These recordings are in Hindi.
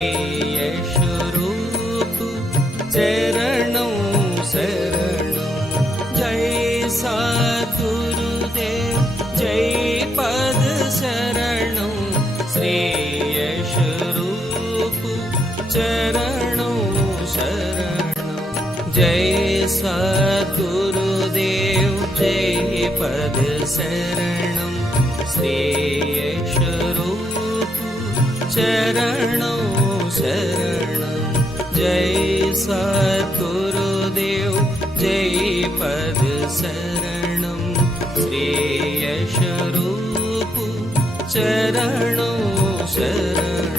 यशरूप चरणों शरणों। जय सद्गुरुदेव जय पद शरणों। श्री यशरूप चरणों शरणों। जय सद्गुरुदेव जय पद शरणं। श्री यशरूप चरणों शरणं। जय सद्गुरुदेव जय पद शरणं। श्री यशरूप चरणों शरणं।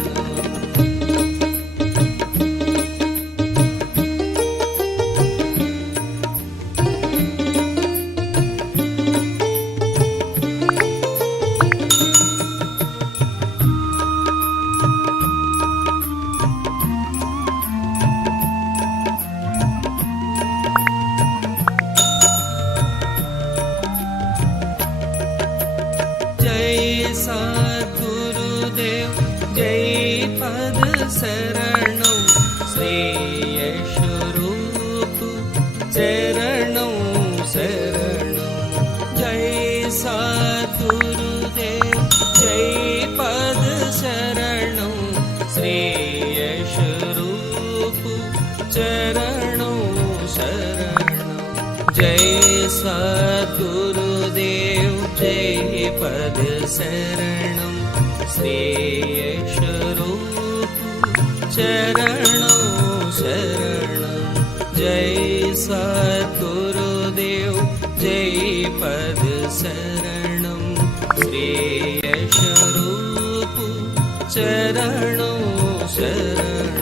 सद्गुरुदेव जय पद शरणं। श्री यशरूप चरणों शरणं। जय सद्गुरुदेव जय पद शरणं। श्री यशरूप चरणों शरणं। जय सद्गुरुदेव जय पद शरणं। श्री यशरूप चरणों शरणं। जय सद्गुरुदेव जय पद शरणं। श्री यशरूप चरणों शरणं।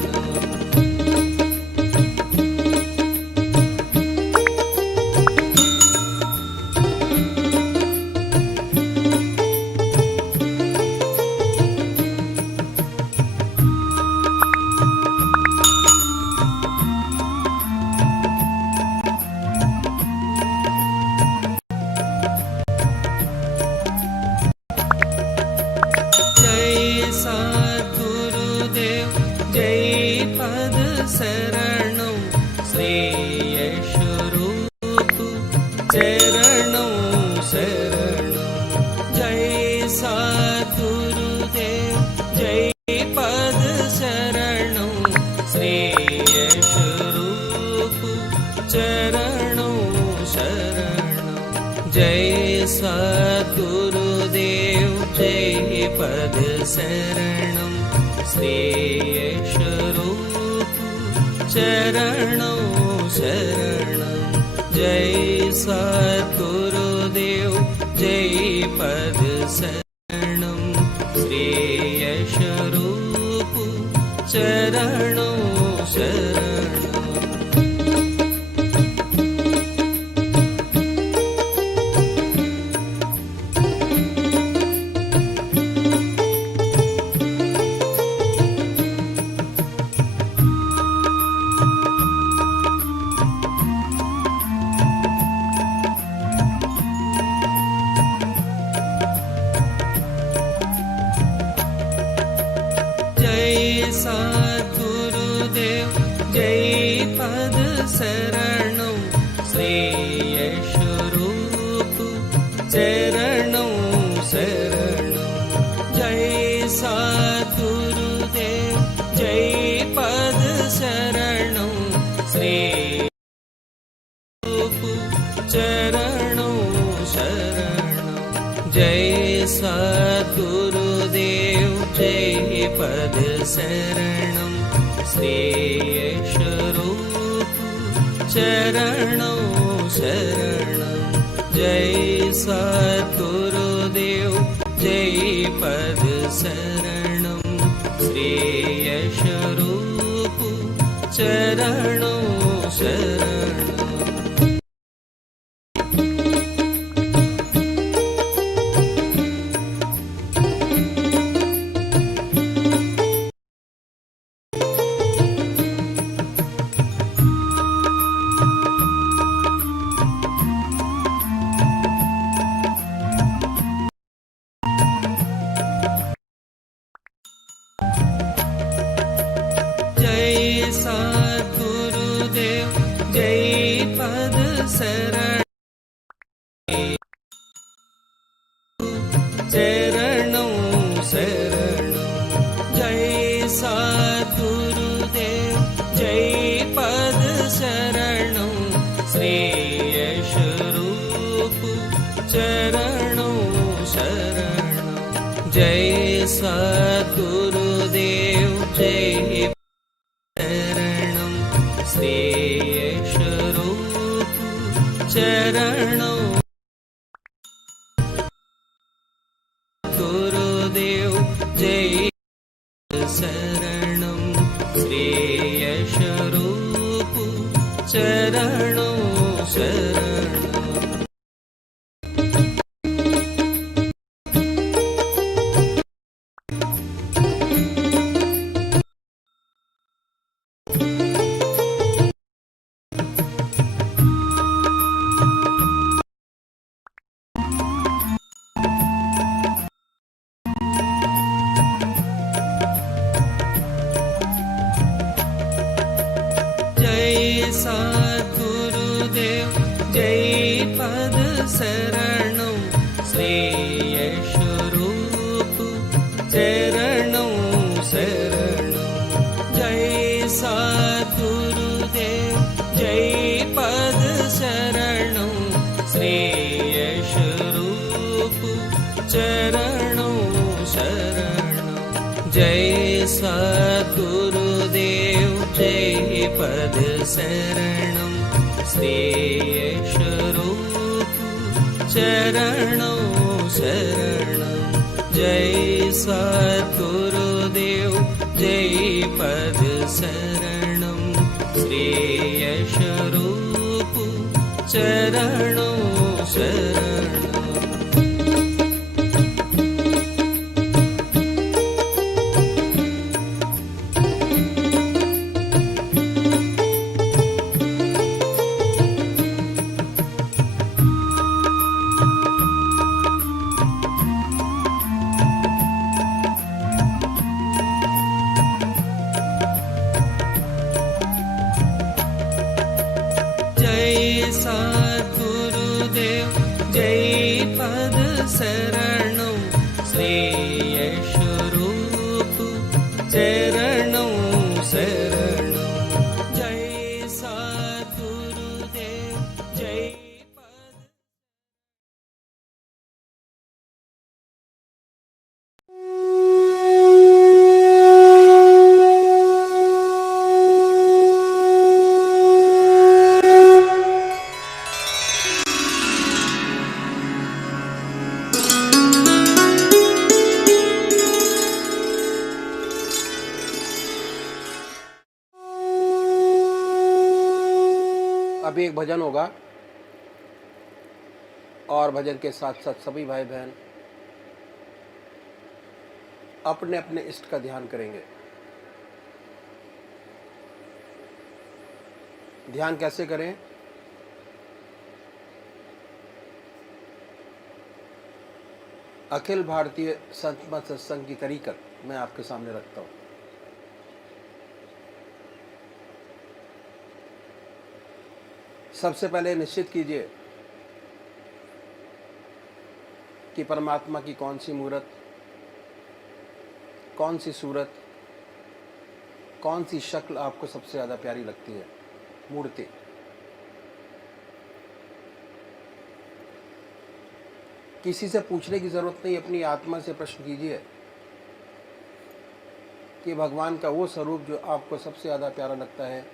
सद्गुरुदेव जय पद शरणं। श्री यशरूप चरणों शरणं। जय सद्गुरुदेव जय पद शरणं। श्री यशरूप चरणों शरणं। जय सद्गुरुदेव जय पद शरणं। श्री यशरूप चरणों शरणं। जय सद्गुरुदेव जय पद शरणं। श्री यशरूप चरणों शरणं। सद्गुरुदेव जय पद शरणं। श्री यशरूप चरणों शरणं। जय सद्गुरुदेव जय पद शरणं। श्री यशरूप चरणों शरणं। जय सद्गुरुदेव जय पद शरणं। श्री यशरूप चरणों शरणं। जय सद्गुरुदेव जय पद शरणं। श्री यशरूप चरणों शरणं। जय सद्गुरुदेव जय पद शरण शरणों शरणों जय सद्गुरुदेव जय पद शरणों श्री यश रूप चरणों शरणों जय सद्गुरुदेव जय शरणं श्री यश रूप चरणों गुरुदेव जय शरणं श्री यश रूप चरणों शरणों जय सद्गुरुदेव जय पद शरणों श्री यश रूप चरणों शरणों जय सद्गुरुदेव जय पद शरणों श्री यश रूप चरणों शरणों जय सद्गुरुदेव जय पद शरणं श्री यश रूप चरणों शरणं जय सद्गुरुदेव जय पद शरणं श्री यश रूप चरणों शरणं जय सद्गुरुदेव जय पद शरणों श्री यश रूप चरणों शरणों जय सद्गुरुदेव जय पद अभी एक भजन होगा और भजन के साथ साथ सभी भाई बहन अपने अपने इष्ट का ध्यान करेंगे। ध्यान कैसे करें? अखिल भारतीय संत मत सत्संग की तरीकत मैं आपके सामने रखता हूं। सबसे पहले निश्चित कीजिए कि परमात्मा की कौन सी मूर्त, कौन सी सूरत, कौन सी शक्ल आपको सबसे ज़्यादा प्यारी लगती है। मूर्ति किसी से पूछने की ज़रूरत नहीं, अपनी आत्मा से प्रश्न कीजिए कि भगवान का वो स्वरूप जो आपको सबसे ज़्यादा प्यारा लगता है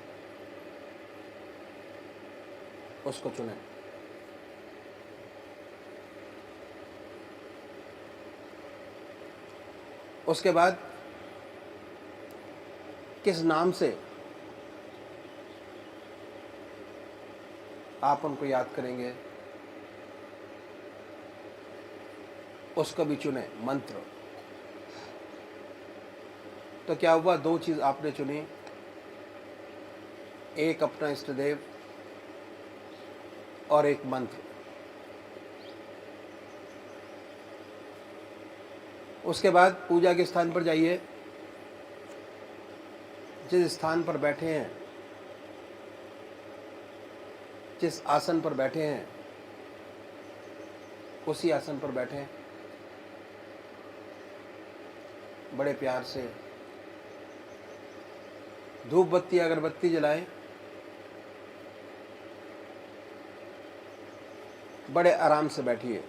उसको चुनें। उसके बाद किस नाम से आप उनको याद करेंगे उसको भी चुने। मंत्र तो क्या हुआ, दो चीज आपने चुनी, एक अपना इष्ट देव और एक मंत्र। उसके बाद पूजा के स्थान पर जाइए, जिस स्थान पर बैठे हैं, जिस आसन पर बैठे हैं, उसी आसन पर बैठें। बड़े प्यार से धूप बत्ती अगरबत्ती जलाएं। बड़े आराम से बैठिए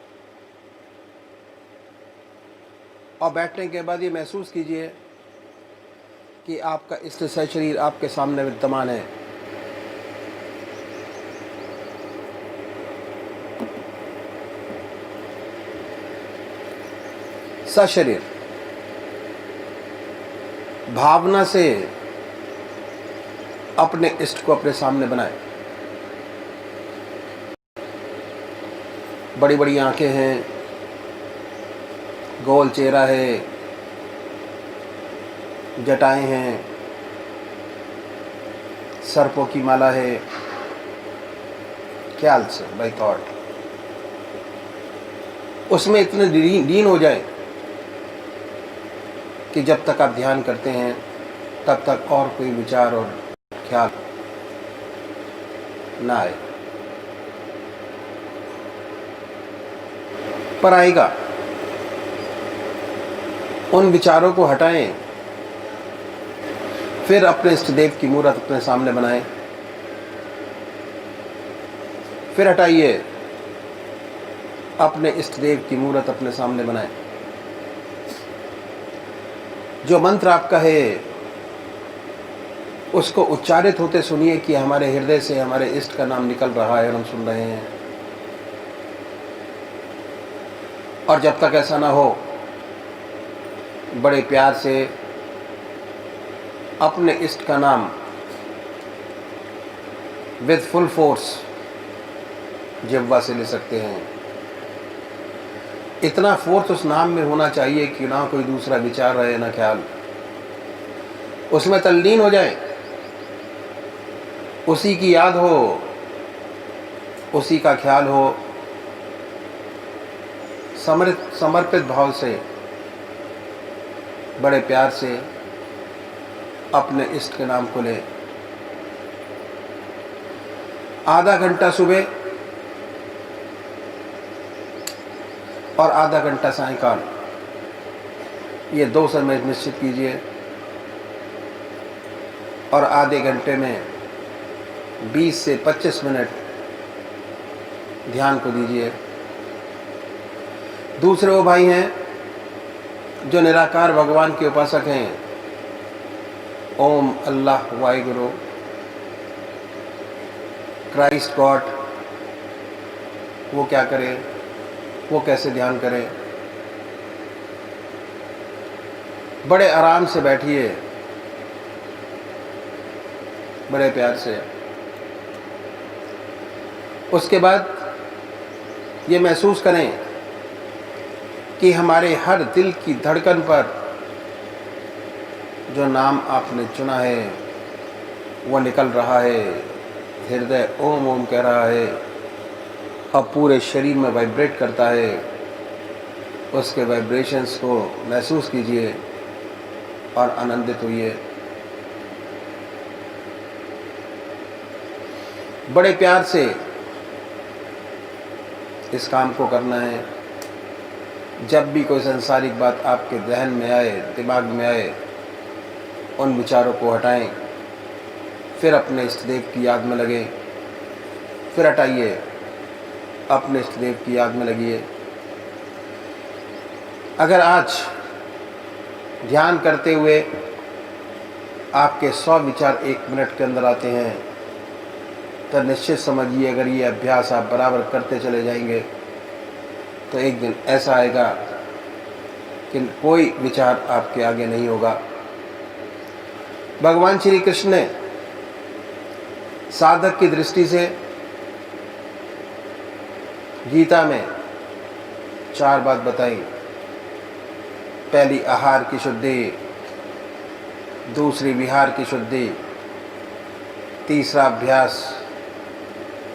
और बैठने के बाद ये महसूस कीजिए कि आपका इष्ट शरीर आपके सामने विद्यमान है। सशरीर भावना से अपने इष्ट को अपने सामने बनाएं। बड़ी बड़ी आंखें हैं, गोल चेहरा है, जटाएं हैं, सर्पों की माला है। ख्याल से बाय थॉट उसमें इतने लीन हो जाए कि जब तक आप ध्यान करते हैं तब तक और कोई विचार और ख्याल ना आए। पर आएगा, उन विचारों को हटाएं, फिर अपने इष्ट देव की मूर्त अपने सामने बनाएं। फिर हटाइए, अपने इष्ट देव की मूर्त अपने सामने बनाएं। जो मंत्र आपका है उसको उच्चारित होते सुनिए कि हमारे हृदय से हमारे इष्ट का नाम निकल रहा है और हम सुन रहे हैं। और जब तक ऐसा ना हो, बड़े प्यार से अपने इष्ट का नाम विद फुल फोर्स जिह्वा से ले सकते हैं। इतना फोर्स उस नाम में होना चाहिए कि ना कोई दूसरा विचार रहे, ना ख्याल। उसमें तल्लीन हो जाए, उसी की याद हो, उसी का ख्याल हो। समर्पित भाव से बड़े प्यार से अपने इष्ट के नाम को ले। आधा घंटा सुबह और आधा घंटा सायंकाल, ये 2 समय निश्चित कीजिए। और आधे घंटे में 20 से 25 मिनट ध्यान को दीजिए। दूसरे वो भाई हैं जो निराकार भगवान के उपासक हैं, ओम अल्लाह वाहिगुरु, क्राइस्ट गॉड, वो क्या करें, वो कैसे ध्यान करें। बड़े आराम से बैठिए, बड़े प्यार से। उसके बाद ये महसूस करें कि हमारे हर दिल की धड़कन पर जो नाम आपने चुना है वो निकल रहा है। हृदय ओम ओम कह रहा है, अब पूरे शरीर में वाइब्रेट करता है। उसके वाइब्रेशंस को महसूस कीजिए और आनंदित होइए। बड़े प्यार से इस काम को करना है। जब भी कोई सांसारिक बात आपके जहन में आए, दिमाग में आए, उन विचारों को हटाएं। फिर अपने इष्ट देव की याद में लगे। फिर हटाइए, अपने इष्ट देव की याद में लगिए। अगर आज ध्यान करते हुए आपके 100 विचार 1 मिनट के अंदर आते हैं तो निश्चित समझिए, अगर ये अभ्यास आप बराबर करते चले जाएंगे तो एक दिन ऐसा आएगा कि कोई विचार आपके आगे नहीं होगा। भगवान श्री कृष्ण ने साधक की दृष्टि से गीता में 4 बात बताई। पहली आहार की शुद्धि, दूसरी विहार की शुद्धि, तीसरा अभ्यास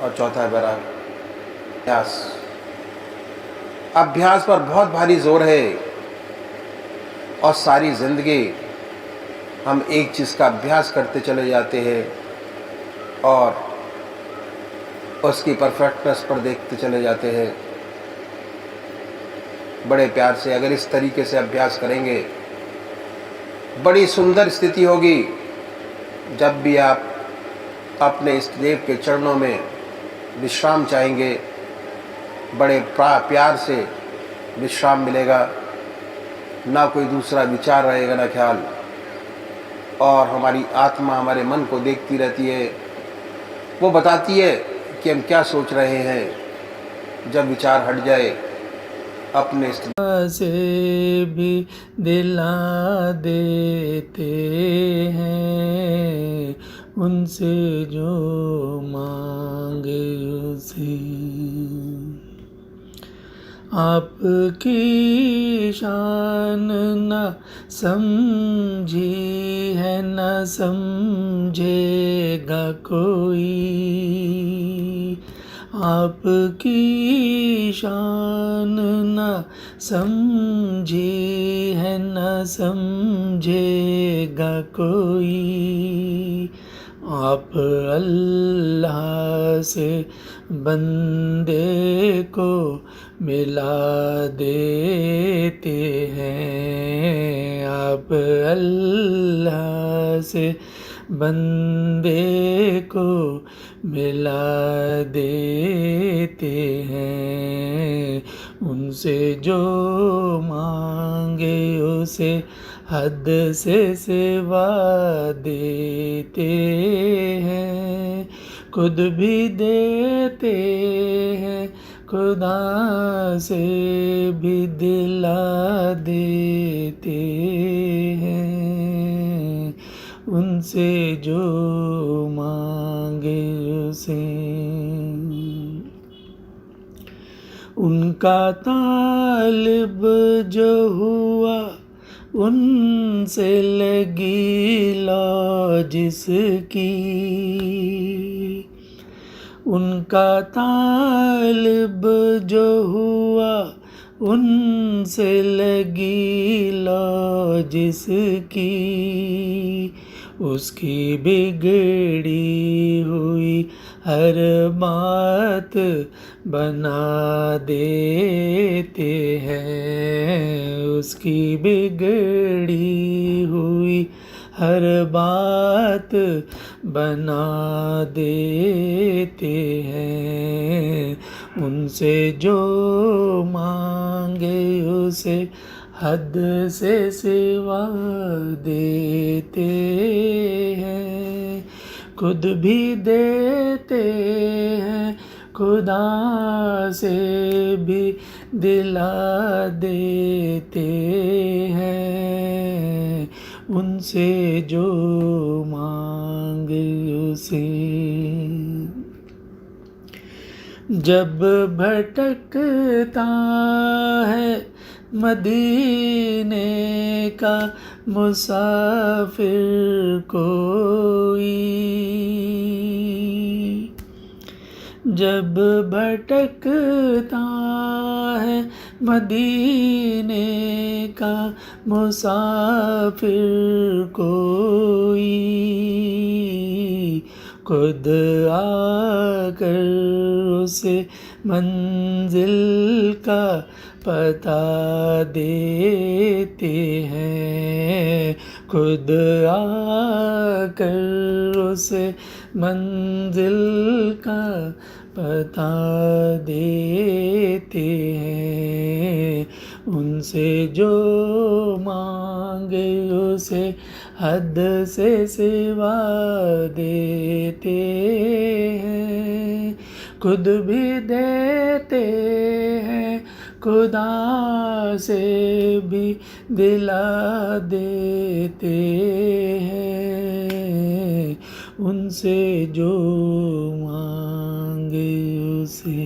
और चौथा अभ्यास। अभ्यास पर बहुत भारी जोर है और सारी जिंदगी हम एक चीज़ का अभ्यास करते चले जाते हैं और उसकी परफेक्टनेस पर देखते चले जाते हैं। बड़े प्यार से अगर इस तरीके से अभ्यास करेंगे, बड़ी सुंदर स्थिति होगी। जब भी आप अपने इष्ट देव के चरणों में विश्राम चाहेंगे, बड़े प्यार से विश्राम मिलेगा, ना कोई दूसरा विचार रहेगा, ना ख्याल, और हमारी आत्मा हमारे मन को देखती रहती है। वो बताती है कि हम क्या सोच रहे हैं। जब विचार हट जाए अपने से भी दिला देते हैं, उनसे जो मांगे उसे। आपकी शान न समझी है, न समझेगा कोई। आपकी शान न समझी है, न समझेगा कोई। आप अल्लाह से बंदे को मिला देते हैं। आप अल्लाह से बंदे को मिला देते हैं। उनसे जो मांगे उसे हद से सिवा देते हैं। खुद भी देते हैं, खुदा से भी दिला देते हैं। उनसे जो मांगे उसे। उनका तालिब जो हुआ, उनसे लगी लौ जिसकी। उनका तालिब जो हुआ, उनसे लगी लौ जिसकी। उसकी बिगड़ी हुई हर बात बना देते हैं। उसकी बिगड़ी हुई हर बात बना देते हैं। उनसे जो मांगे उसे हद से सिवा देते हैं। खुद भी देते हैं, खुदा से भी दिला देते हैं। उनसे जो मांगे उसे। जब भटकता है मदीने का मुसाफिर कोई। जब भटकता है मदीने का मुसाफिर कोई। खुद आकर उसे मंजिल का पता देते हैं। खुद आकर उसे मंजिल का पता देते हैं। उनसे जो मांगे उसे हद से सिवा देते हैं। खुद भी देते हैं, खुदा से भी दिला देते हैं। उनसे जो मांगे उसे।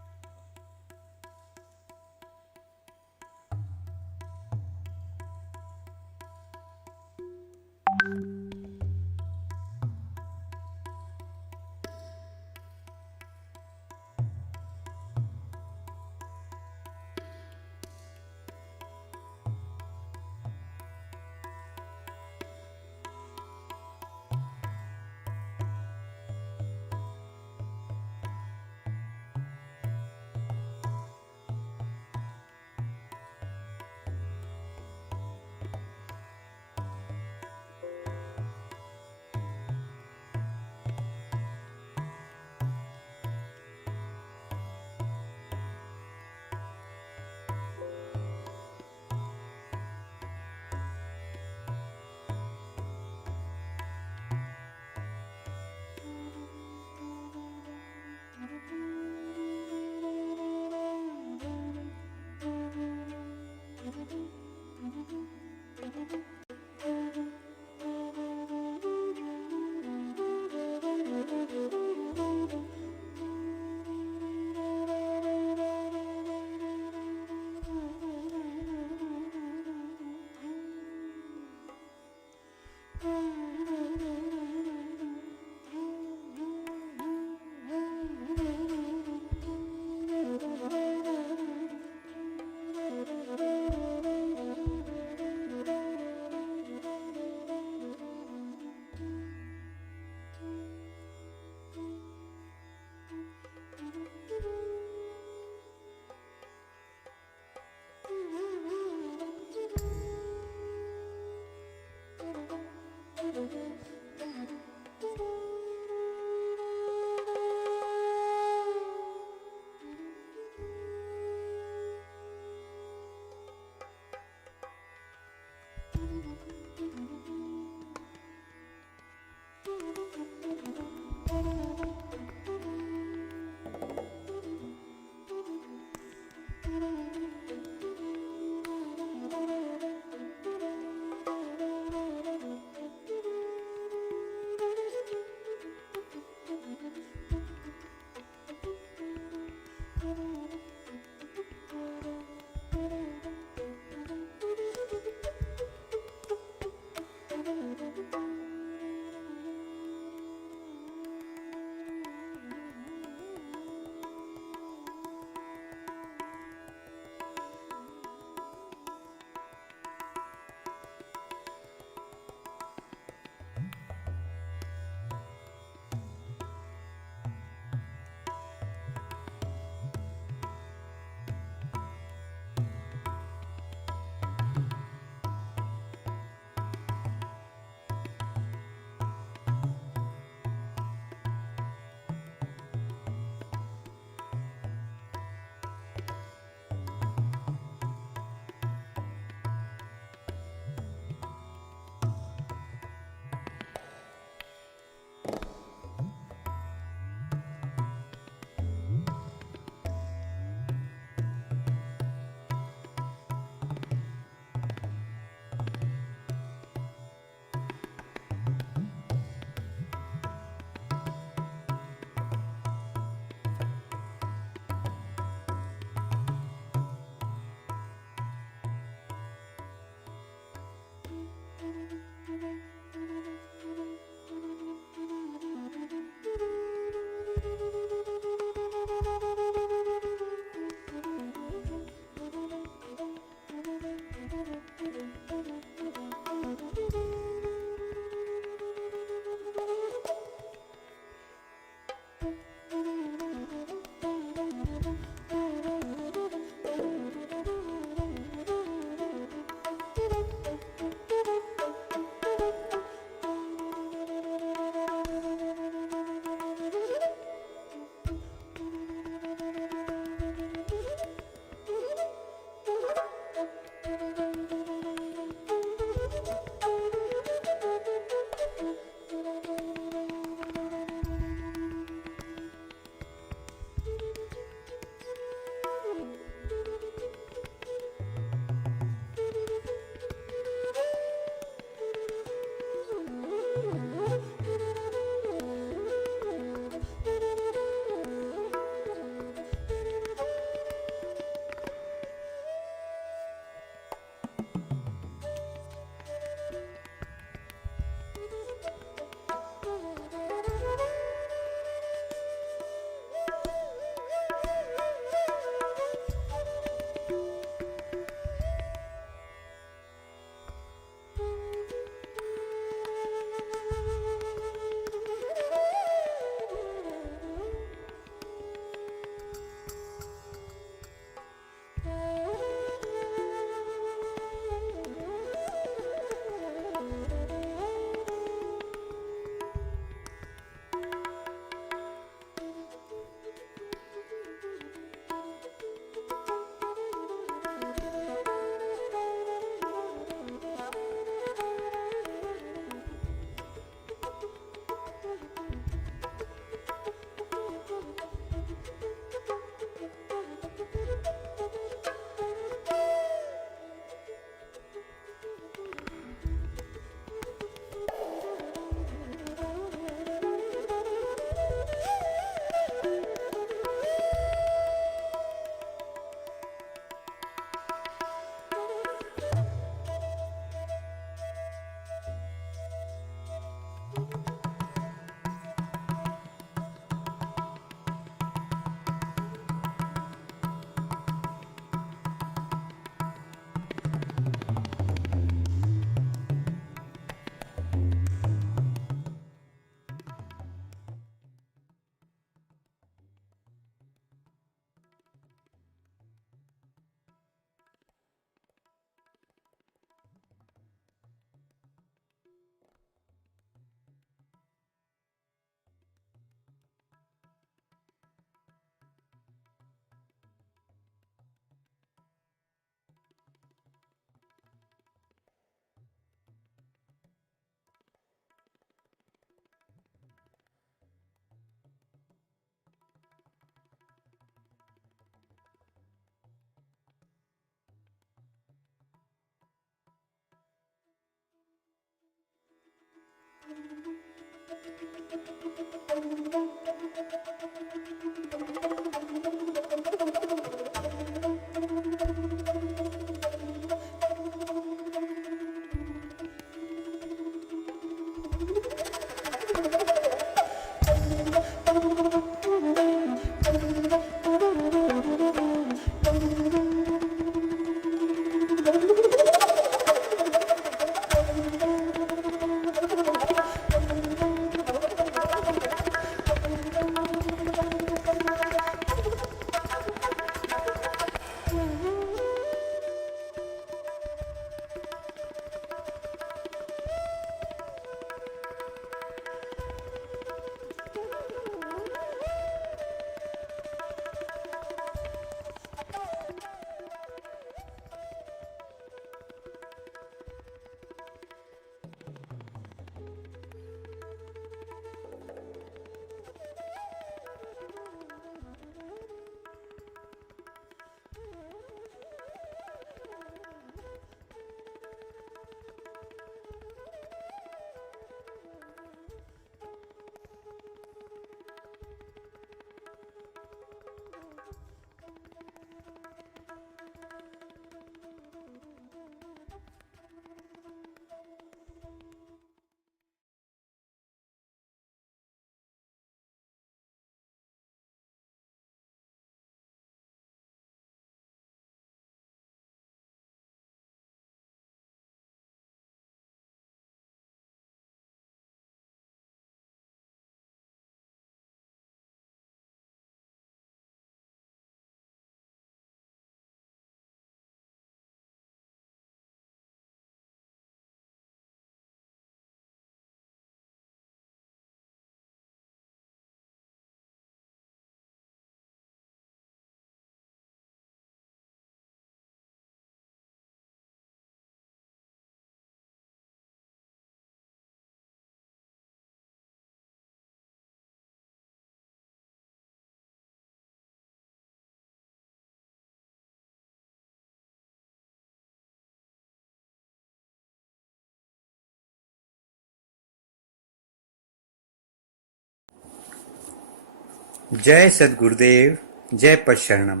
जय सद्गुरुदेव, जय पशरणम।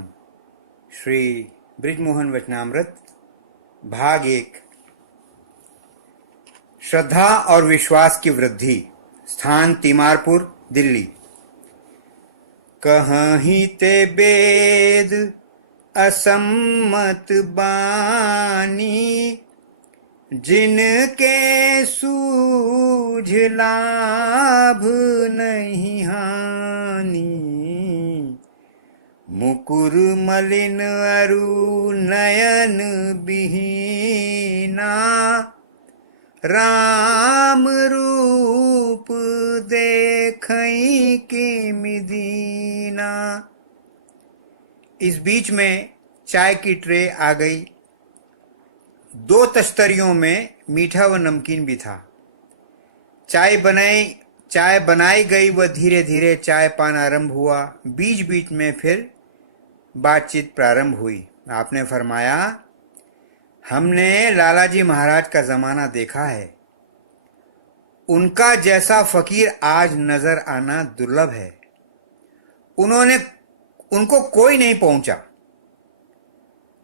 श्री ब्रिजमोहन वचनामृत भाग 1। श्रद्धा और विश्वास की वृद्धि। स्थान तीमारपुर, दिल्ली। कहीं ते वेद असम्मत बानी, जिनके सूझ लाभ नहीं हानि। मुकुर मलिन अरु नयन बिहीना, राम रूप देखई के मिदीना। इस बीच में चाय की ट्रे आ गई। 2 तश्तरियों में मीठा व नमकीन भी था। चाय बनाई गई व धीरे धीरे चाय पान आरंभ हुआ। बीच बीच में फिर बातचीत प्रारंभ हुई। आपने फरमाया, हमने लालाजी महाराज का जमाना देखा है। उनका जैसा फकीर आज नजर आना दुर्लभ है। उनको कोई नहीं पहुंचा।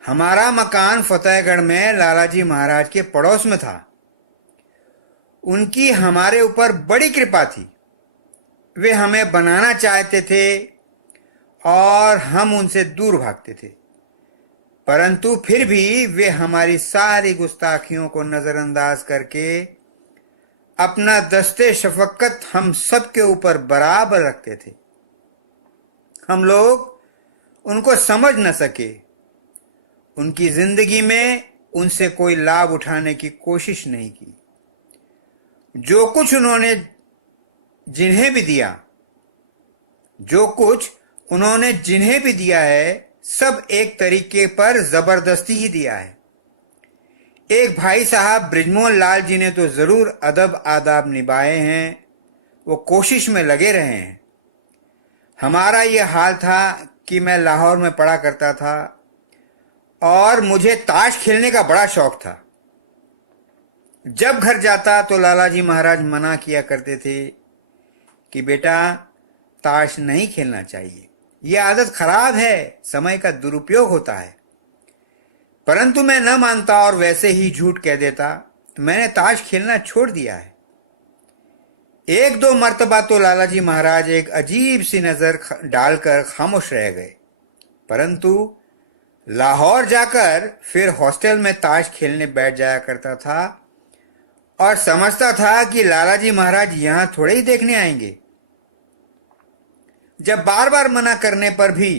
हमारा मकान फतेहगढ़ में लालाजी महाराज के पड़ोस में था। उनकी हमारे ऊपर बड़ी कृपा थी। वे हमें बनाना चाहते थे और हम उनसे दूर भागते थे, परंतु फिर भी वे हमारी सारी गुस्ताखियों को नजरअंदाज करके अपना दस्ते शफकत हम सब के ऊपर बराबर रखते थे। हम लोग उनको समझ न सके। उनकी जिंदगी में उनसे कोई लाभ उठाने की कोशिश नहीं की। जो कुछ उन्होंने जिन्हें भी दिया है, सब एक तरीके पर जबरदस्ती ही दिया है। एक भाई साहब ब्रिजमोहन लाल जी ने तो जरूर अदब आदाब निभाए हैं, वो कोशिश में लगे रहे हैं। हमारा यह हाल था कि मैं लाहौर में पढ़ा करता था और मुझे ताश खेलने का बड़ा शौक था। जब घर जाता तो लालाजी महाराज मना किया करते थे कि बेटा, ताश नहीं खेलना चाहिए, यह आदत खराब है, समय का दुरुपयोग होता है। परंतु मैं न मानता और वैसे ही झूठ कह देता। मैंने ताश खेलना छोड़ दिया है। 1-2 मर्तबा तो लालाजी महाराज एक अजीब सी नजर डालकर खामोश रह गए, परंतु लाहौर जाकर फिर हॉस्टल में ताश खेलने बैठ जाया करता था और समझता था कि लालाजी महाराज यहां थोड़े ही देखने आएंगे। जब बार बार मना करने पर भी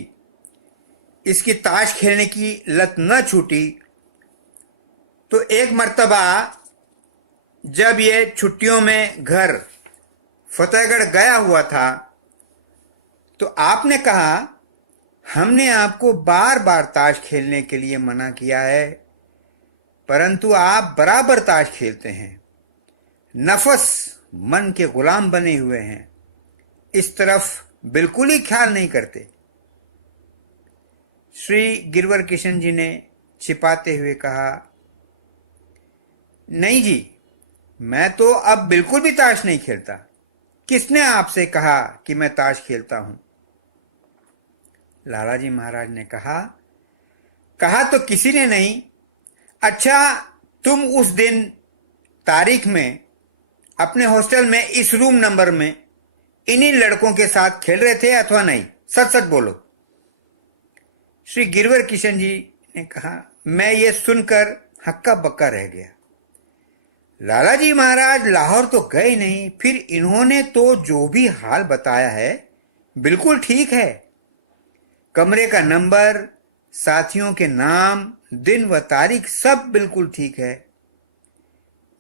इसकी ताश खेलने की लत न छूटी, तो एक मर्तबा जब ये छुट्टियों में घर फतेहगढ़ गया हुआ था, तो आपने कहा, हमने आपको बार बार ताश खेलने के लिए मना किया है, परंतु आप बराबर ताश खेलते हैं। नफस मन के गुलाम बने हुए हैं, इस तरफ बिल्कुल ही ख्याल नहीं करते। श्री गिरवर किशन जी ने छिपाते हुए कहा, नहीं जी, मैं तो अब बिल्कुल भी ताश नहीं खेलता। किसने आपसे कहा कि मैं ताश खेलता हूं? लालाजी महाराज ने कहा तो किसी ने नहीं। अच्छा, तुम उस दिन तारीख में अपने हॉस्टल में इस रूम नंबर में इन्हीं लड़कों के साथ खेल रहे थे अथवा नहीं? सच सच बोलो। श्री गिरवर किशन जी ने कहा, मैं ये सुनकर हक्का बक्का रह गया। लालाजी महाराज लाहौर तो गए नहीं, फिर इन्होंने तो जो भी हाल बताया है बिल्कुल ठीक है। कमरे का नंबर, साथियों के नाम, दिन व तारीख सब बिल्कुल ठीक है।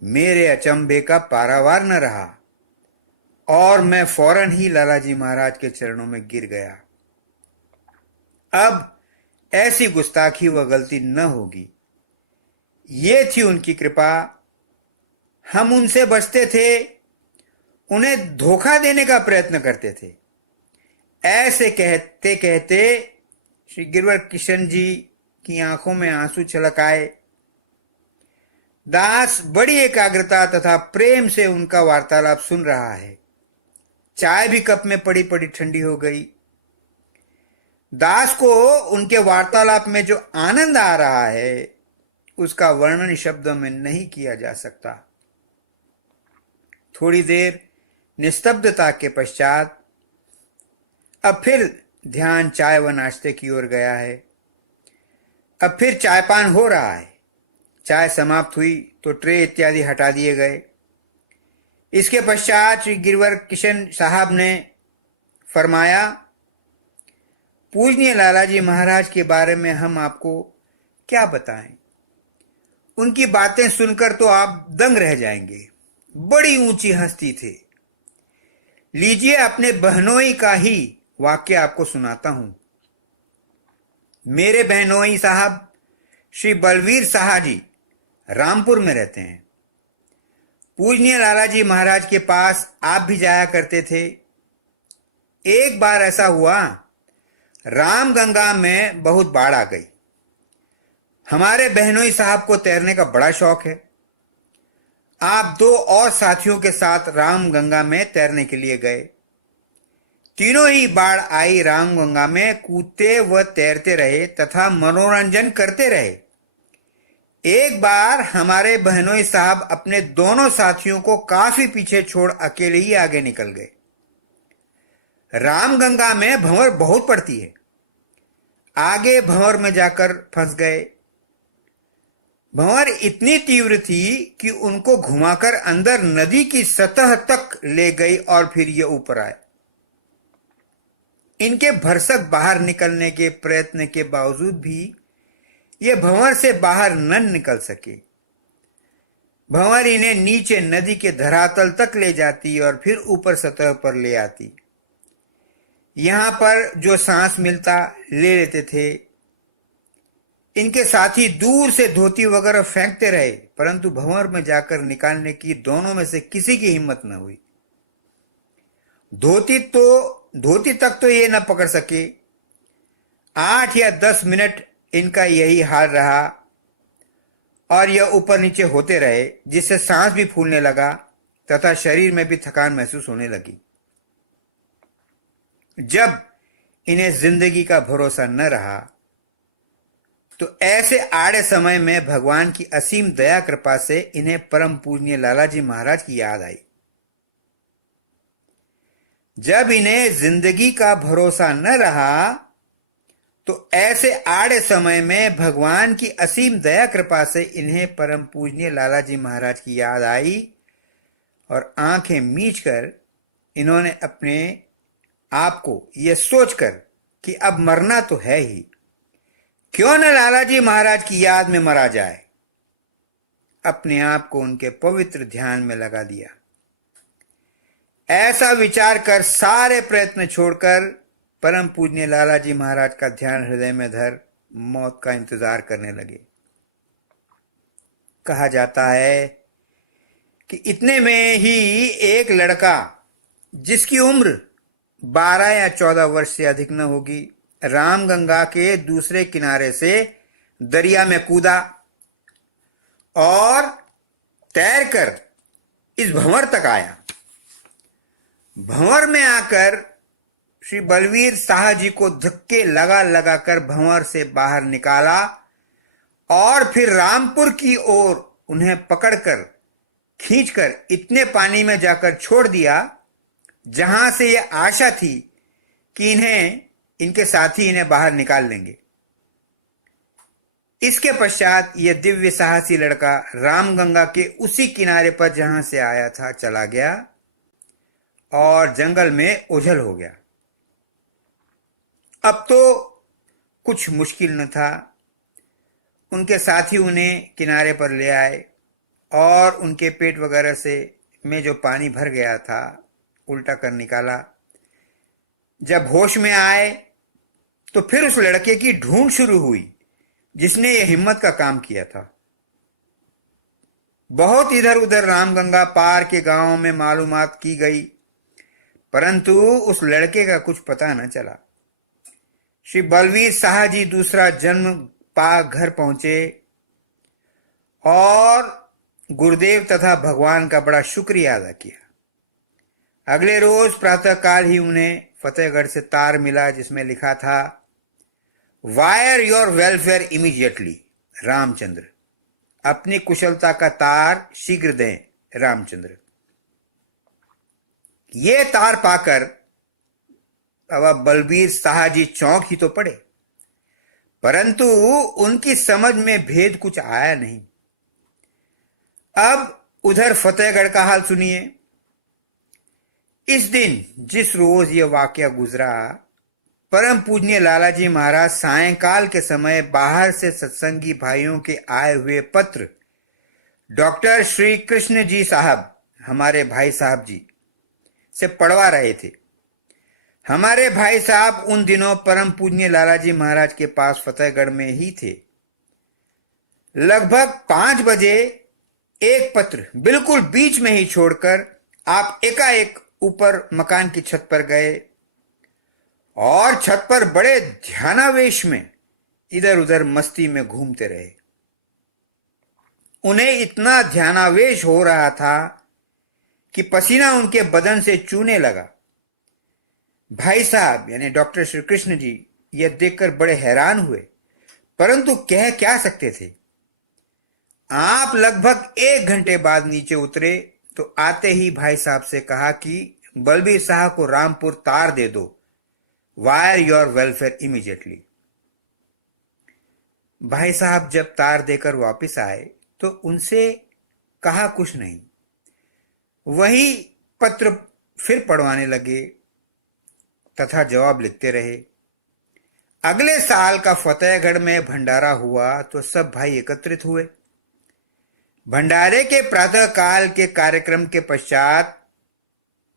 मेरे अचंभे का पारावार न रहा और मैं फौरन ही लालाजी महाराज के चरणों में गिर गया। अब ऐसी गुस्ताखी व गलती न होगी, ये थी उनकी कृपा। हम उनसे बचते थे, उन्हें धोखा देने का प्रयत्न करते थे। ऐसे कहते कहते श्री गिरवर किशन जी की आंखों में आंसू छलक आए। दास बड़ी एकाग्रता तथा प्रेम से उनका वार्तालाप सुन रहा है। चाय भी कप में पड़ी पड़ी ठंडी हो गई। दास को उनके वार्तालाप में जो आनंद आ रहा है उसका वर्णन शब्दों में नहीं किया जा सकता। थोड़ी देर निस्तब्धता के पश्चात अब फिर ध्यान चाय व नाश्ते की ओर गया है। अब फिर चायपान हो रहा है। चाय समाप्त हुई तो ट्रे इत्यादि हटा दिए गए। इसके पश्चात श्री गिरवर किशन साहब ने फरमाया, पूजनीय लालाजी महाराज के बारे में हम आपको क्या बताएं। उनकी बातें सुनकर तो आप दंग रह जाएंगे। बड़ी ऊंची हस्ती थे। लीजिए अपने बहनोई का ही वाक्य आपको सुनाता हूं। मेरे बहनोई साहब श्री बलवीर साहा जी रामपुर में रहते हैं। पूजनीय लालाजी महाराज के पास आप भी जाया करते थे। एक बार ऐसा हुआ, रामगंगा में बहुत बाढ़ आ गई। हमारे बहनोई साहब को तैरने का बड़ा शौक है। आप 2 और साथियों के साथ रामगंगा में तैरने के लिए गए। तीनों ही बाढ़ आई रामगंगा में कूदते व तैरते रहे तथा मनोरंजन करते रहे। एक बार हमारे बहनोई साहब अपने दोनों साथियों को काफी पीछे छोड़ अकेले ही आगे निकल गए। रामगंगा में भंवर बहुत पड़ती है। आगे भंवर में जाकर फंस गए। भंवर इतनी तीव्र थी कि उनको घुमाकर अंदर नदी की सतह तक ले गई और फिर ये ऊपर आए। इनके भरसक बाहर निकलने के प्रयत्न के बावजूद भी ये भंवर से बाहर न निकल सके। भंवर इन्हें नीचे नदी के धरातल तक ले जाती और फिर ऊपर सतह पर ले आती। यहां पर जो सांस मिलता ले लेते थे। इनके साथी दूर से धोती वगैरह फेंकते रहे, परंतु भंवर में जाकर निकालने की दोनों में से किसी की हिम्मत न हुई। धोती तक तो ये न पकड़ सके। 8 या 10 मिनट इनका यही हाल रहा और यह ऊपर नीचे होते रहे, जिससे सांस भी फूलने लगा तथा शरीर में भी थकान महसूस होने लगी। जब इन्हें जिंदगी का भरोसा न रहा तो ऐसे आड़े समय में भगवान की असीम दया कृपा से इन्हें परम पूजनीय लालाजी महाराज की याद आई। जब इन्हें जिंदगी का भरोसा न रहा तो ऐसे आड़े समय में भगवान की असीम दया कृपा से इन्हें परम पूजनीय लालाजी महाराज की याद आई और आंखें मीचकर इन्होंने अपने आप को यह सोचकर कि अब मरना तो है ही, क्यों न लालाजी महाराज की याद में मरा जाए, अपने आप को उनके पवित्र ध्यान में लगा दिया। ऐसा विचार कर सारे प्रयत्न छोड़कर परम पूजनीय लालाजी महाराज का ध्यान हृदय में धर मौत का इंतजार करने लगे। कहा जाता है कि इतने में ही एक लड़का जिसकी उम्र 12 या 14 वर्ष से अधिक न होगी, रामगंगा के दूसरे किनारे से दरिया में कूदा और तैरकर इस भंवर तक आया। भंवर में आकर श्री बलवीर साहा जी को धक्के लगा लगाकर भंवर से बाहर निकाला और फिर रामपुर की ओर उन्हें पकड़कर खींचकर इतने पानी में जाकर छोड़ दिया जहां से यह आशा थी कि इनके साथी इन्हें बाहर निकाल लेंगे। इसके पश्चात यह दिव्य साहसी लड़का रामगंगा के उसी किनारे पर जहां से आया था चला गया और जंगल में ओझल हो गया। अब तो कुछ मुश्किल न था। उनके साथी उन्हें किनारे पर ले आए और उनके पेट वगैरह से में जो पानी भर गया था उल्टा कर निकाला। जब होश में आए तो फिर उस लड़के की ढूंढ शुरू हुई जिसने यह हिम्मत का काम किया था। बहुत इधर उधर रामगंगा पार के गांवों में मालूमात की गई, परंतु उस लड़के का कुछ पता न चला। श्री बलवीर साहा जी दूसरा जन्म पा घर पहुंचे और गुरुदेव तथा भगवान का बड़ा शुक्रिया अदा किया। अगले रोज प्रातःकाल ही उन्हें फतेहगढ़ से तार मिला जिसमें लिखा था, wire your welfare immediately Ramchandra, अपनी कुशलता का तार शीघ्र दें रामचंद्र। ये तार पाकर बाबा बलबीर साहा जी चौंक ही तो पड़े, परंतु उनकी समझ में भेद कुछ आया नहीं। अब उधर फतेहगढ़ का हाल सुनिए। इस दिन जिस रोज यह वाकया गुजरा, परम पूजनीय लालाजी महाराज सायंकाल के समय बाहर से सत्संगी भाइयों के आए हुए पत्र डॉक्टर श्री कृष्ण जी साहब, हमारे भाई साहब जी, से पढ़वा रहे थे। हमारे भाई साहब उन दिनों परम पूजनीय लालाजी महाराज के पास फतेहगढ़ में ही थे। लगभग 5 बजे एक पत्र बिल्कुल बीच में ही छोड़कर आप एकाएक ऊपर मकान की छत पर गए और छत पर बड़े ध्यानावेश में इधर उधर मस्ती में घूमते रहे। उन्हें इतना ध्यानावेश हो रहा था कि पसीना उनके बदन से चूने लगा। भाई साहब यानी डॉक्टर श्री कृष्ण जी यह देखकर बड़े हैरान हुए, परंतु कह क्या सकते थे। आप लगभग 1 घंटे बाद नीचे उतरे तो आते ही भाई साहब से कहा कि बलबीर साहब को रामपुर तार दे दो, वायर योर वेलफेयर इमीडिएटली। भाई साहब जब तार देकर वापस आए तो उनसे कहा कुछ नहीं, वही पत्र फिर पढ़वाने लगे तथा जवाब लिखते रहे। अगले साल का फतेहगढ़ में भंडारा हुआ तो सब भाई एकत्रित हुए। भंडारे के प्रातः काल के कार्यक्रम के पश्चात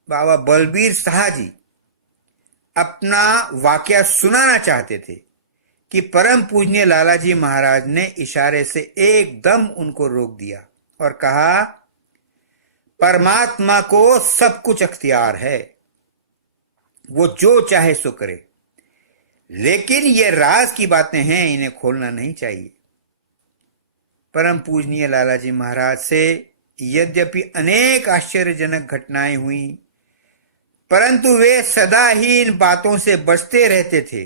बाबा बलबीर साहा जी अपना वाकया सुनाना चाहते थे कि परम पूजनीय लालाजी महाराज ने इशारे से एकदम उनको रोक दिया और कहा, परमात्मा को सब कुछ अख्तियार है, वो जो चाहे सो करे, लेकिन ये राज की बातें हैं, इन्हें खोलना नहीं चाहिए। परम पूजनीय लालाजी महाराज से यद्यपि अनेक आश्चर्यजनक घटनाएं हुई, परंतु वे सदा ही इन बातों से बचते रहते थे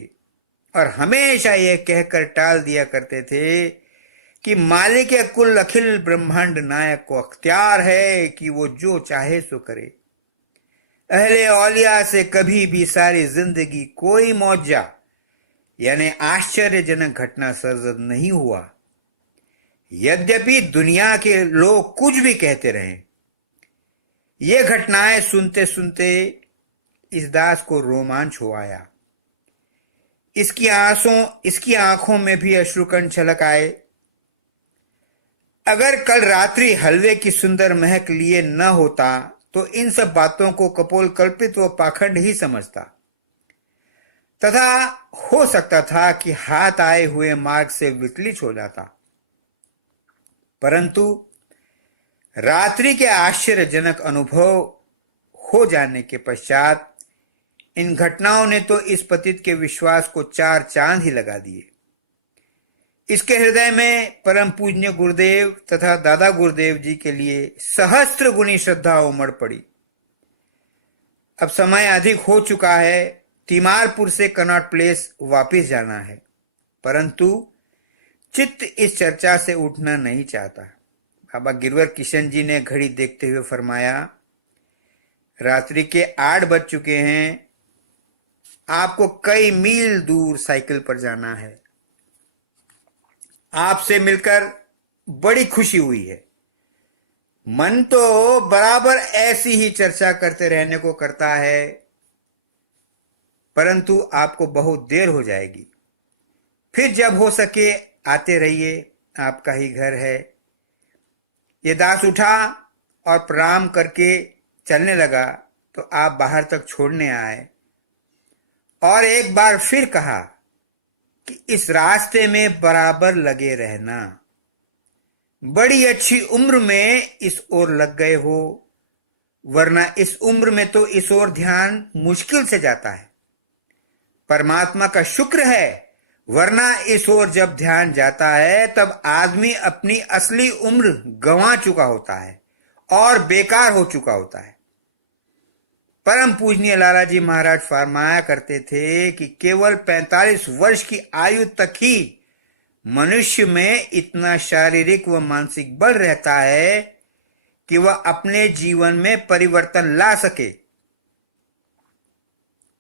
और हमेशा यह कहकर टाल दिया करते थे कि मालिक कुल अखिल ब्रह्मांड नायक को अख्तियार है कि वो जो चाहे सो करे। अहले औलिया से कभी भी सारी जिंदगी कोई मौजा यानी आश्चर्यजनक घटना सरजद नहीं हुआ, यद्यपि दुनिया के लोग कुछ भी कहते रहे। ये घटनाएं सुनते सुनते इस दास को रोमांच हो आया। इसकी आंखों में भी अश्रुकण छलक आए। अगर कल रात्रि हलवे की सुंदर महक लिए न होता तो इन सब बातों को कपोल कल्पित व पाखंड ही समझता तथा हो सकता था कि हाथ आए हुए मार्ग से विचलित हो जाता। परंतु रात्रि के आश्चर्यजनक अनुभव हो जाने के पश्चात इन घटनाओं ने तो इस पतित के विश्वास को 4 चांद ही लगा दिए। इसके हृदय में परम पूज्य गुरुदेव तथा दादा गुरुदेव जी के लिए सहस्त्र गुनी श्रद्धा उमड़ पड़ी। अब समय अधिक हो चुका है, तिमारपुर से कनॉट प्लेस वापिस जाना है, परंतु चित्त इस चर्चा से उठना नहीं चाहता। बाबा गिरवर किशन जी ने घड़ी देखते हुए फरमाया, रात्रि के 8 बज चुके हैं, आपको कई मील दूर साइकिल पर जाना है। आपसे मिलकर बड़ी खुशी हुई है। मन तो बराबर ऐसी ही चर्चा करते रहने को करता है, परंतु आपको बहुत देर हो जाएगी। फिर जब हो सके आते रहिए, आपका ही घर है। ये दास उठा और प्रणाम करके चलने लगा तो आप बाहर तक छोड़ने आए और एक बार फिर कहा कि इस रास्ते में बराबर लगे रहना। बड़ी अच्छी उम्र में इस ओर लग गए हो, वरना इस उम्र में तो इस ओर ध्यान मुश्किल से जाता है। परमात्मा का शुक्र है, वरना इस ओर जब ध्यान जाता है तब आदमी अपनी असली उम्र गंवा चुका होता है और बेकार हो चुका होता है। परम पूजनीय लाला जी महाराज फरमाया करते थे कि केवल 45 वर्ष की आयु तक ही मनुष्य में इतना शारीरिक व मानसिक बल रहता है कि वह अपने जीवन में परिवर्तन ला सके।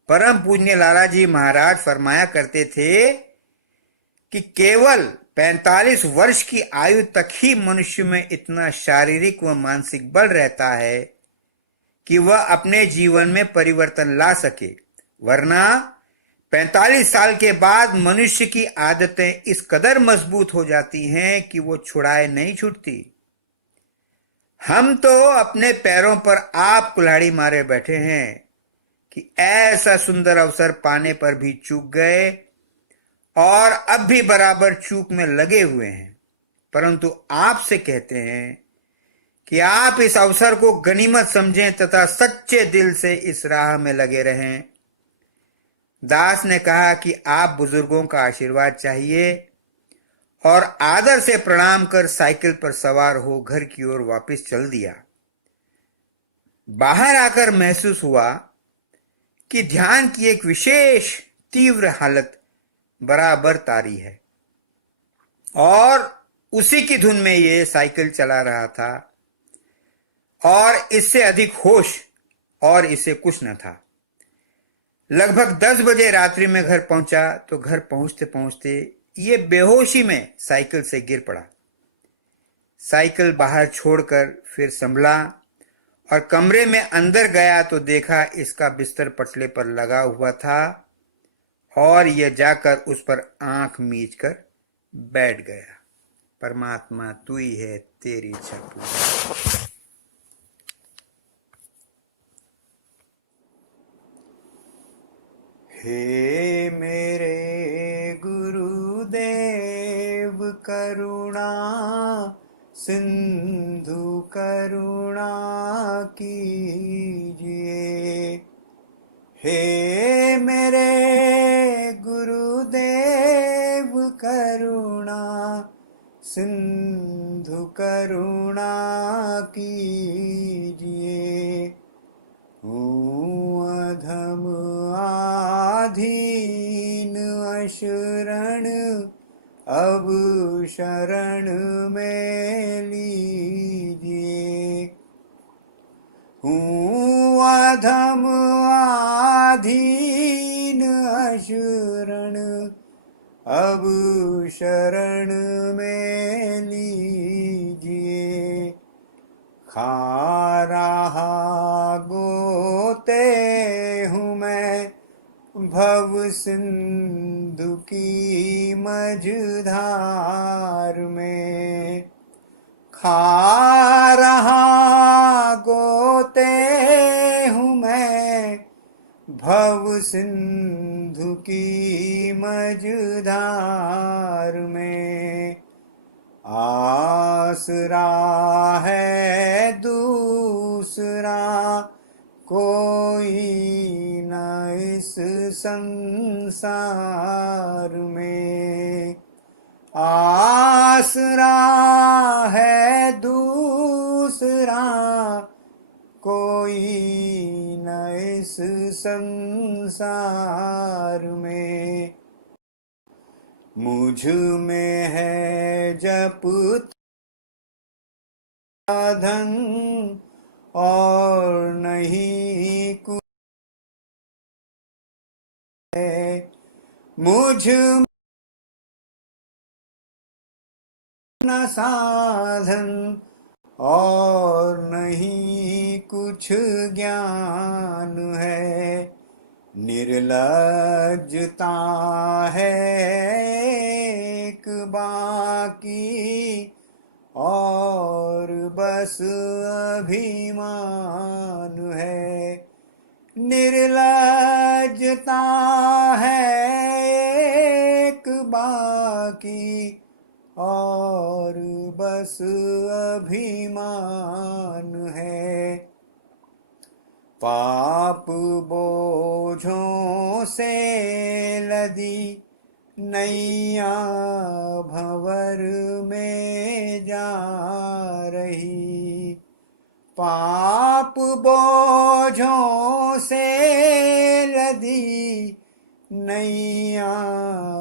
परम पूज्य लाला जी महाराज फरमाया करते थे कि केवल 45 वर्ष की आयु तक ही मनुष्य में इतना शारीरिक व मानसिक बल रहता है कि वह अपने जीवन में परिवर्तन ला सके, वरना 45 साल के बाद मनुष्य की आदतें इस कदर मजबूत हो जाती हैं कि वो छुड़ाए नहीं छूटती। हम तो अपने पैरों पर आप कुल्हाड़ी मारे बैठे हैं कि ऐसा सुंदर अवसर पाने पर भी चूक गए और अब भी बराबर चूक में लगे हुए हैं, परंतु आपसे कहते हैं कि आप इस अवसर को गनीमत समझें तथा सच्चे दिल से इस राह में लगे रहें। दास ने कहा कि आप बुजुर्गों का आशीर्वाद चाहिए और आदर से प्रणाम कर साइकिल पर सवार हो घर की ओर वापस चल दिया। बाहर आकर महसूस हुआ कि ध्यान की एक विशेष तीव्र हालत बराबर तारी है और उसी की धुन में ये साइकिल चला रहा था और इससे अधिक होश और इसे कुछ न था। लगभग 10 बजे रात्रि में घर पहुंचा तो घर पहुंचते पहुंचते ये बेहोशी में साइकिल से गिर पड़ा। साइकिल बाहर छोड़कर फिर संभला और कमरे में अंदर गया तो देखा इसका बिस्तर पटले पर लगा हुआ था और यह जाकर उस पर आंख मीचकर बैठ गया। परमात्मा तू ही है, तेरी इच्छा पूरी। हे मेरे गुरुदेव करुणा सिंधु करुणा कीजिए। हे मेरे गुरुदेव करुणा सिंधु करुणा कीजिए। अधम आधीन अशरण अब शरण में लीजिए। अधम आधीन अशरण अब शरण में लीजिए। खा रहा गोते हूँ मैं भव सिंधु की मझधार में। खा रहा गोते हूँ मैं भव सिंधु की मझधार में। आसरा है दूसरा कोई न इस संसार में। आसरा है दूसरा कोई न इस संसार में। मुझ में है जप साधन और नहीं कुछ है। मुझ न साधन और नहीं कुछ ज्ञान है। निर्लज्जता है एक बाकी और बस अभिमान है। निर्लज्जता है एक बाकी और बस अभिमान है। पाप बोझों से लदी नैया भंवर में जा रही। पाप बोझों से लदी नैया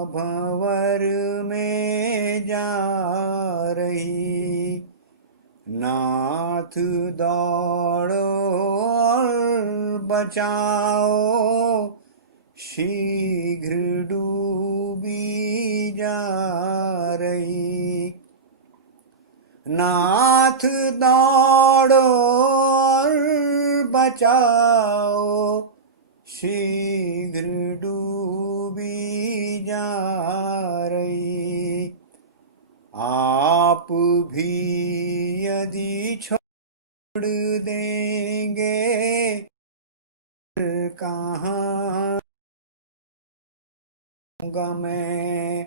भंवर में जा रही। नाथ दौड़ो और बचाओ, शीघ्र डूबी जा रही। नाथ दौड़ो और बचाओ, शीघ्र डूबी जा रही। आप भी यदि छोड़ देंगे फिर कहाँ जाऊंगा मैं।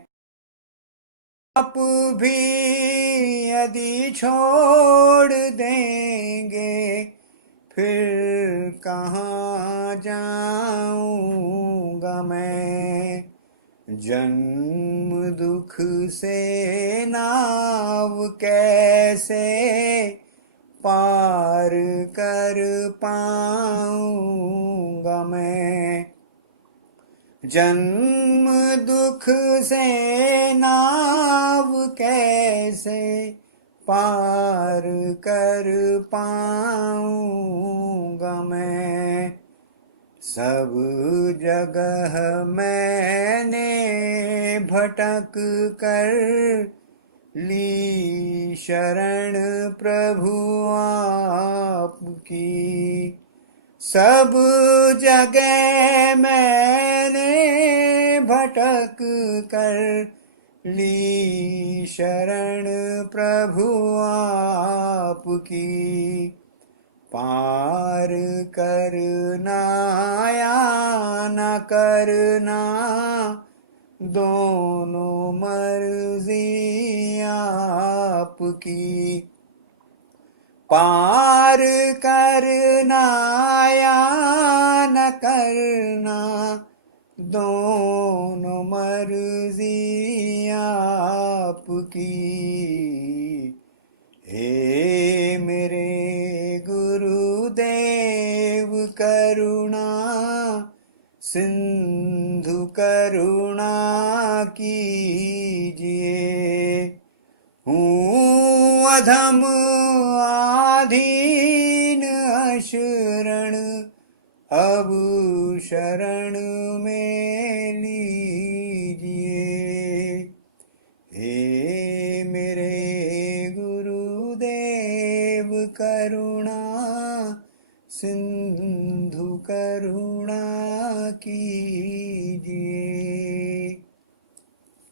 आप भी यदि छोड़ देंगे फिर कहाँ जाऊंगा मैं। जन्म दुख से नाव कैसे पार कर पाऊंगा मैं। जन्म दुख से नाव कैसे पार कर पाऊंगा मैं। सब जगह मैंने भटक कर ली शरण प्रभु आपकी। सब जगह मैंने भटक कर ली शरण प्रभु आपकी। पार करना या न करना दोनों मर्जी आपकी। पार करना या न करना दोनों मर्जी आपकी। हे मेरे गुरुदेव करुणा सिंधु करुणा कीजिए। हूँ अधम आधीन अशरण अब शरण में लीजिए। हे मेरे गुरुदेव करुणा सिंधु करुणा कीजिए।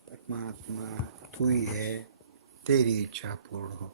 परमात्मा तू ही है, तेरी इच्छा पूर्ण हो।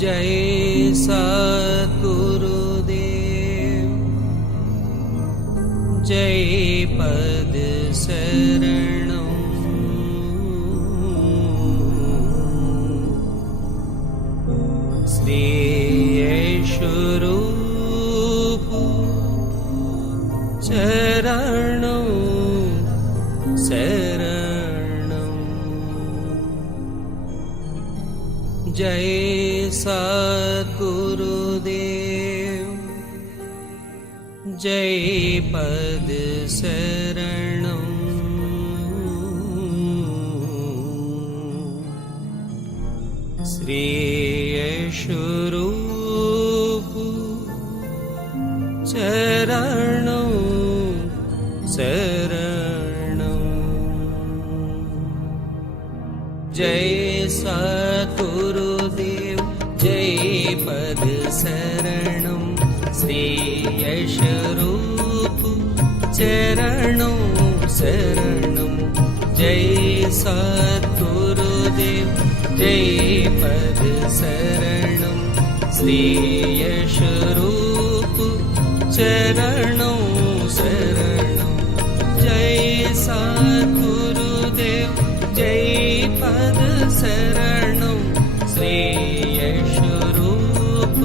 जय सद्गुरुदेव जय पद शरणं श्री स्वरूप चरणं शरणं जय सद्गुरुदेव जय पद शरणं श्री स्वरूप चरणं शरणं जय सद्गुरुदेव जय पद शरणं श्री स्वरूप चरणं शरणं जय सद्गुरुदेव जय पद शरणं श्री स्वरूप चरणं शरणं जय सद्गुरुदेव जय पद शरणं श्री स्वरूप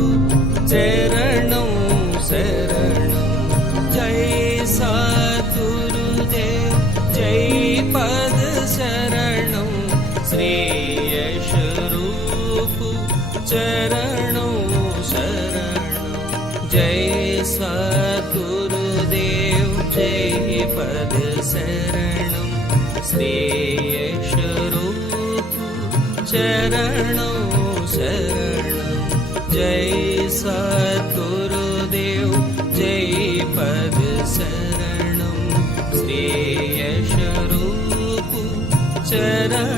चरणं शरणं जय सद्गुरुदेव जय पद शरणं श्री स्वरूप चरणं शरणं जय सद्गुरुदेव जय पद शरणं श्री स्वरूप चरणं शरणं जय सद्गुरुदेव जय पद शरणं श्री स्वरूप चरणं